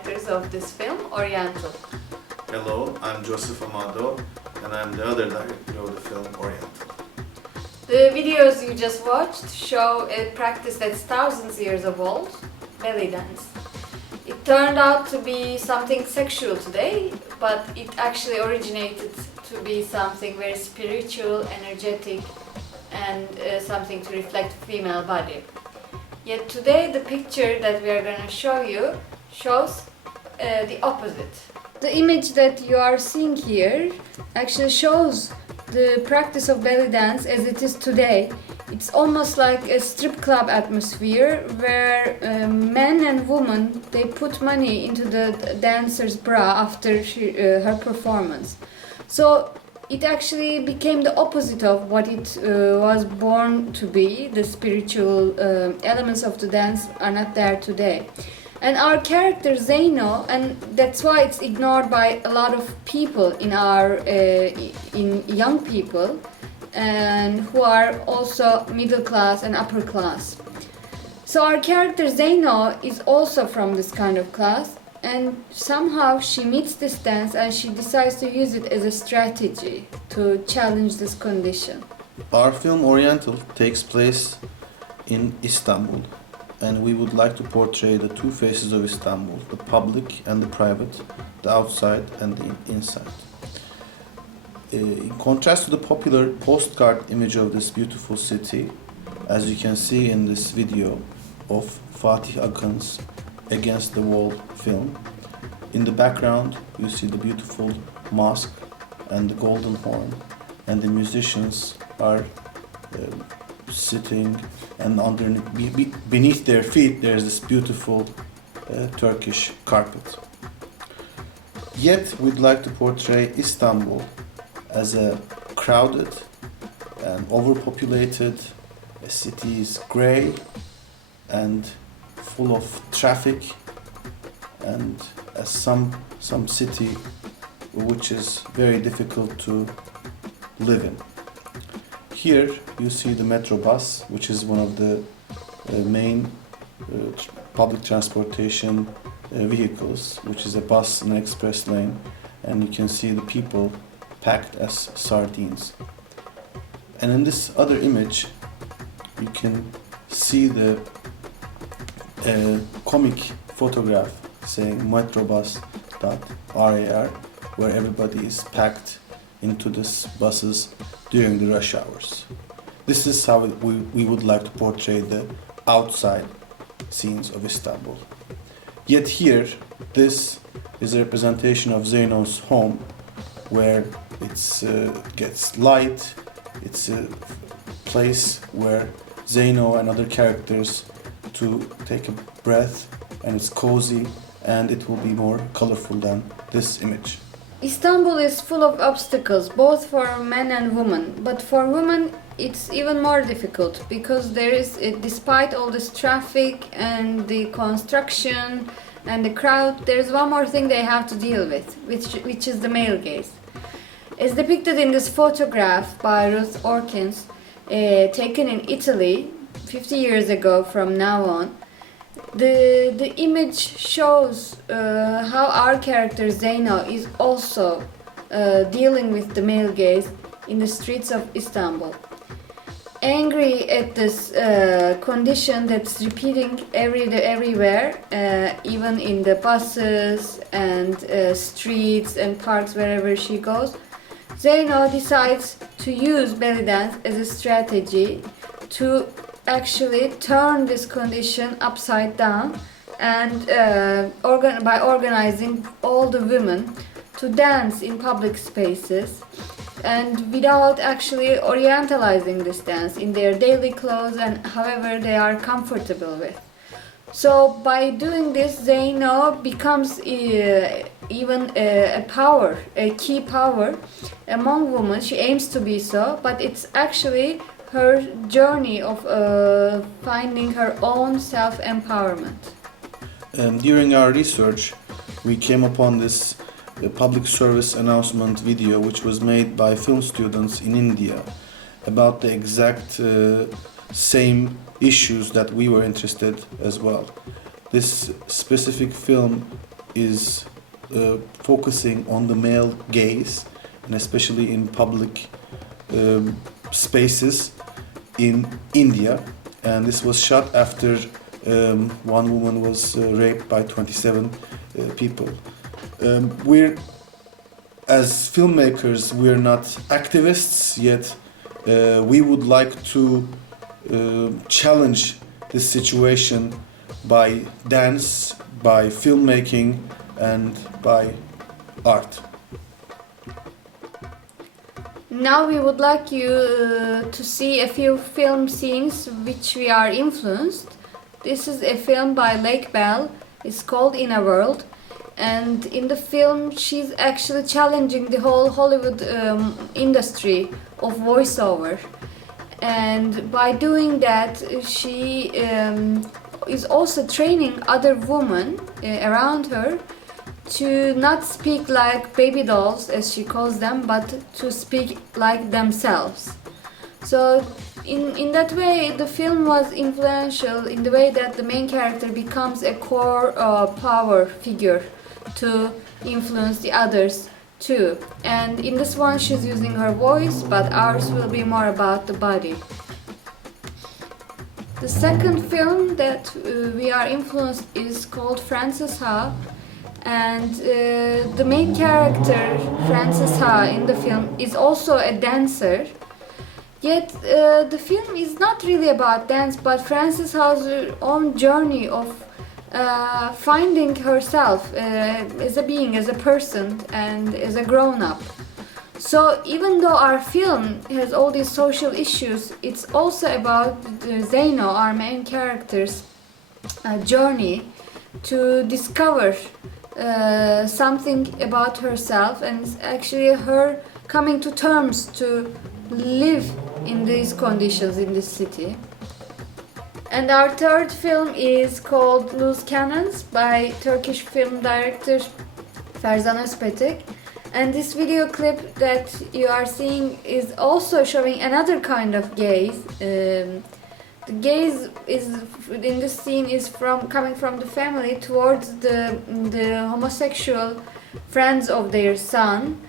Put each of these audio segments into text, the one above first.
directors of this film, Oriental. Hello, I'm Joseph Amado, and I'm the other director of the film Oriental. The videos you just watched show a practice that's thousands of years old, belly dance. It turned out to be something sexual today, but it actually originated to be something very spiritual, energetic, and something to reflect female body. Yet today the picture that we are going to show you shows the opposite. The image that you are seeing here actually shows the practice of belly dance as it is today. It's almost like a strip club atmosphere where men and women, they put money into the dancer's bra after her performance. So it actually became the opposite of what it was born to be. The spiritual elements of the dance are not there today. And our character Zeyno, and that's why it's ignored by a lot of people in our in young people, and who are also middle class and upper class. So our character Zeyno is also from this kind of class, and somehow she meets this dance and she decides to use it as a strategy to challenge this condition. Our film Oriental takes place in Istanbul, and we would like to portray the two faces of Istanbul, the public and the private, the outside and the inside. In contrast to the popular postcard image of this beautiful city, as you can see in this video of Fatih Akın's Against the Wall film, in the background you see the beautiful mosque and the golden horn, and the musicians are sitting, and underneath, beneath their feet there is this beautiful Turkish carpet. Yet we'd like to portray Istanbul as a crowded and overpopulated, a city is grey and full of traffic, and as some city which is very difficult to live in. Here you see the metro bus, which is one of the main public transportation vehicles, which is a bus in an express lane, and you can see the people packed as sardines. And in this other image you can see the comic photograph saying metrobus.rar, where everybody is packed into these buses during the rush hours. This is how we would like to portray the outside scenes of Istanbul. Yet here, this is a representation of Zeyno's home, where it gets light. It's a place where Zeyno and other characters to take a breath, and it's cozy, and it will be more colorful than this image. Istanbul is full of obstacles, both for men and women. But for women, it's even more difficult because there is, despite all this traffic and the construction and the crowd, there is one more thing they have to deal with, which is the male gaze. As depicted in this photograph by Ruth Orkins, taken in Italy 50 years ago from now on, the image shows how our character Zeyno is also dealing with the male gaze in the streets of Istanbul. Angry at this condition that's repeating everywhere, even in the buses and streets and parks, wherever she goes, Zeyno decides to use belly dance as a strategy to actually turn this condition upside down, and by organizing all the women to dance in public spaces, and without actually orientalizing this dance in their daily clothes and however they are comfortable with. So by doing this, Zeyno becomes even a power, a key power among women. She aims to be so, but it's actually her journey of finding her own self-empowerment. During our research, we came upon this public service announcement video which was made by film students in India about the exact same issues that we were interested as well. This specific film is focusing on the male gaze, and especially in public spaces in India. And this was shot after one woman was raped by 27 people. We're, as filmmakers, we're not activists, yet we would like to challenge this situation by dance, by filmmaking, and by art. Now we would like you to see a few film scenes which we are influenced. This is a film by Lake Bell. It's called In a World. And in the film, she's actually challenging the whole Hollywood industry of voiceover. And by doing that, she is also training other women around her to not speak like baby dolls, as she calls them, but to speak like themselves. So in that way, the film was influential in the way that the main character becomes a core power figure to influence the others too. And in this one, she's using her voice, but ours will be more about the body. The second film that we are influenced is called Frances Ha. And the main character, Frances Ha, in the film is also a dancer. Yet the film is not really about dance, but Frances Ha's own journey of finding herself as a being, as a person, and as a grown-up. So even though our film has all these social issues, it's also about Zeyno, our main character's journey to discover something about herself, and it's actually her coming to terms to live in these conditions in this city. And our third film is called Loose Cannons by Turkish film director Ferzan Özpetek. And this video clip that you are seeing is also showing another kind of gaze. The gaze is in this scene is coming from the family towards the homosexual friends of their son,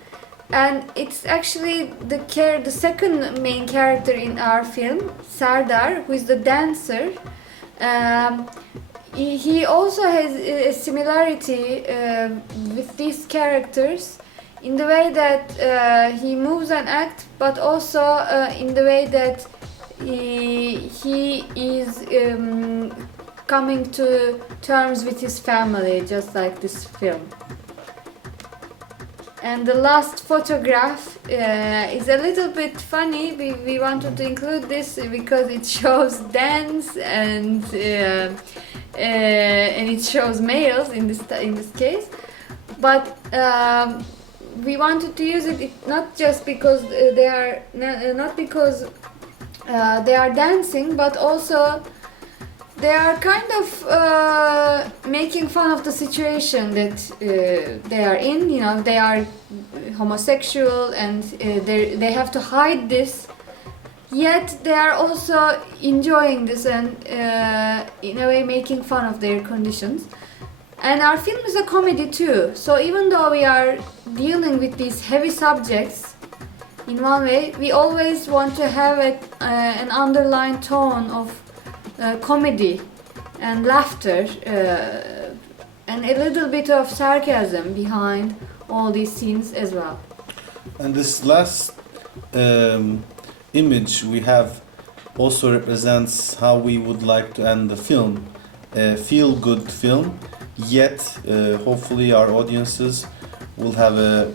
and it's actually the second main character in our film, Serdar, who is the dancer. He also has a similarity with these characters in the way that he moves and acts, but also in the way that he is coming to terms with his family, just like this film. And the last photograph is a little bit funny. We wanted to include this because it shows dance and it shows males in this case. But we wanted to use it not just because they are dancing, but also they are kind of making fun of the situation that they are in. You know, they are homosexual and they have to hide this. Yet they are also enjoying this and in a way making fun of their conditions. And our film is a comedy too. So even though we are dealing with these heavy subjects, in one way, we always want to have an underlying tone of comedy and laughter and a little bit of sarcasm behind all these scenes as well. And this last image we have also represents how we would like to end the film. A feel-good film, yet hopefully our audiences will have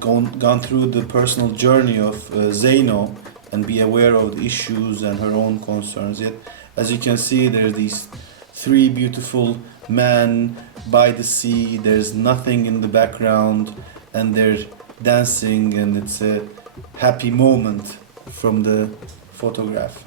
gone through the personal journey of Zeyno and be aware of the issues and her own concerns. Yet, as you can see, there are these three beautiful men by the sea. There's nothing in the background, and they're dancing, and it's a happy moment from the photograph.